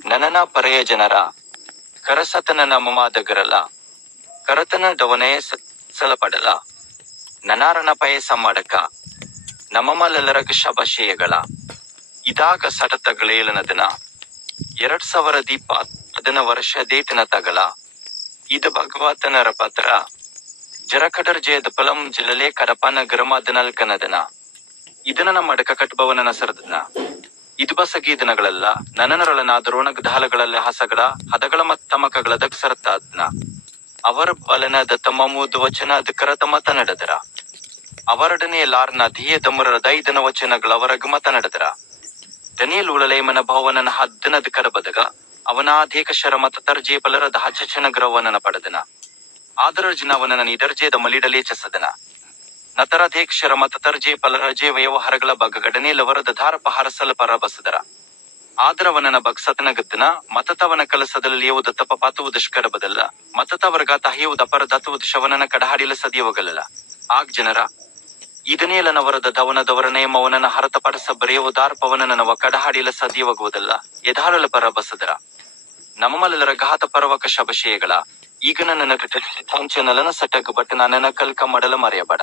ನನನ ಪರೆಯ ಜನರ ಕರಸತನ ನಮಮಾದಗರಲ ಕರತನ ಡವನಯ ಸಲಪಡಲ ನನಾರನ ಪಯಸ ಮಾಡಕ ನಮಮಲೆಲ್ಲರಗ ಶಬಶಯಗಳ ಇದಾಗ ಸಟತಗಳೇಲನದನ 2020 ವರ್ಷ ಡೇಟನ ತಗಲ ಇದು ಭಗವತನರ ಪತ್ರ ಜರಕಡರ್ಜಯದ ಪಲಂ ಜಿಲ್ಲಲೆ ಕಡಪನ ಗರಮಾದನಲ್ಕನದನ ಇದನ ಮಡಕ ಕಟ್ಬವನನ ಸರದನ ಇದು ಬಸಗಿ ದಿನಗಳಲ್ಲ ನನನರೊಳನಾದರೋಣಗ ದಾಲಗಳಲ್ಲ ಹಸಗಳ ಹದಗಳ ಮತ್ತಮಕಗಳದಕ್ ಸರತಾದ್ನ ಅವರ ಬಲನದ ತಮ್ಮ ಮೂದು ವಚನ ಅದಕ್ಕರ ಮತ ನಡೆದರ ಅವರಡನೆ ಲಾರ್ನ ಧಿಯ ದಮುರರ ದೈದನ ವಚನಗಳವರಗ ಮತ ನಡೆದರ ದನಿಯಲ್ ಉಳಲೇಮನ ಭವನನ ಹದ್ದನದ ಕರಬದಗ ಅವನಾಧೇಕಶರ ಮತ ತರ್ಜೆ ಪಲರದ ಹಚಚನಗ್ರವನನ ಪಡೆದನ ಆದರರ್ಜಿನ ಅವನನ ನಿದರ್ಜೆದ ಮಲಿಡಲೇಚಸದನ ನತರಧೇಕ್ಷರ ಮತ ತರ್ಜೆ ಪಲರಜೆ ವ್ಯವಹಾರಗಳ ಬಗ್ಗಡನೇಲವರದ ಧಾರಪಹಾರ ಸಲಪರ ಬಸದರ ಆದರವನನ ಬಗ್ಸತನಗದ್ದನ ಮತತವನ ಕಲಸದಲ್ಲಿ ಲೇವುದ ತಪ ಪಾತುವುದಷ್ಕರ ಬದಲ್ಲ ಮತತವರ್ಗ ತಹಿಯುವುದ ಅಪರದತುವುದ ಶವನನ ಕಡಹಾಡಿಲ ಸದಿಯವಗಲ್ಲ ಆಗ್ ಜನರ ಇದನೇಲನವರದ ದವನದವರ ನೇಮವನನ ಹರತಪಡಸ ಬರೆಯುವುದಾರ್ ಪವನನವ ಕಡಹಾಡಿಲ ಸದಿಯವಗುವುದಲ್ಲ ಯಧಾರಲ ಪರ ಬಸದರ ನಮಮಲರ ಘಾತ ಪರವಕ ಶಬಶಯಗಳ ಈಗ ನನ್ನ ನಲನ ಸಟಗ ಬಟ್ ನನ್ನ ಕಲ್ಕ ಮಡಲ ಮರೆಯಬೇಡ.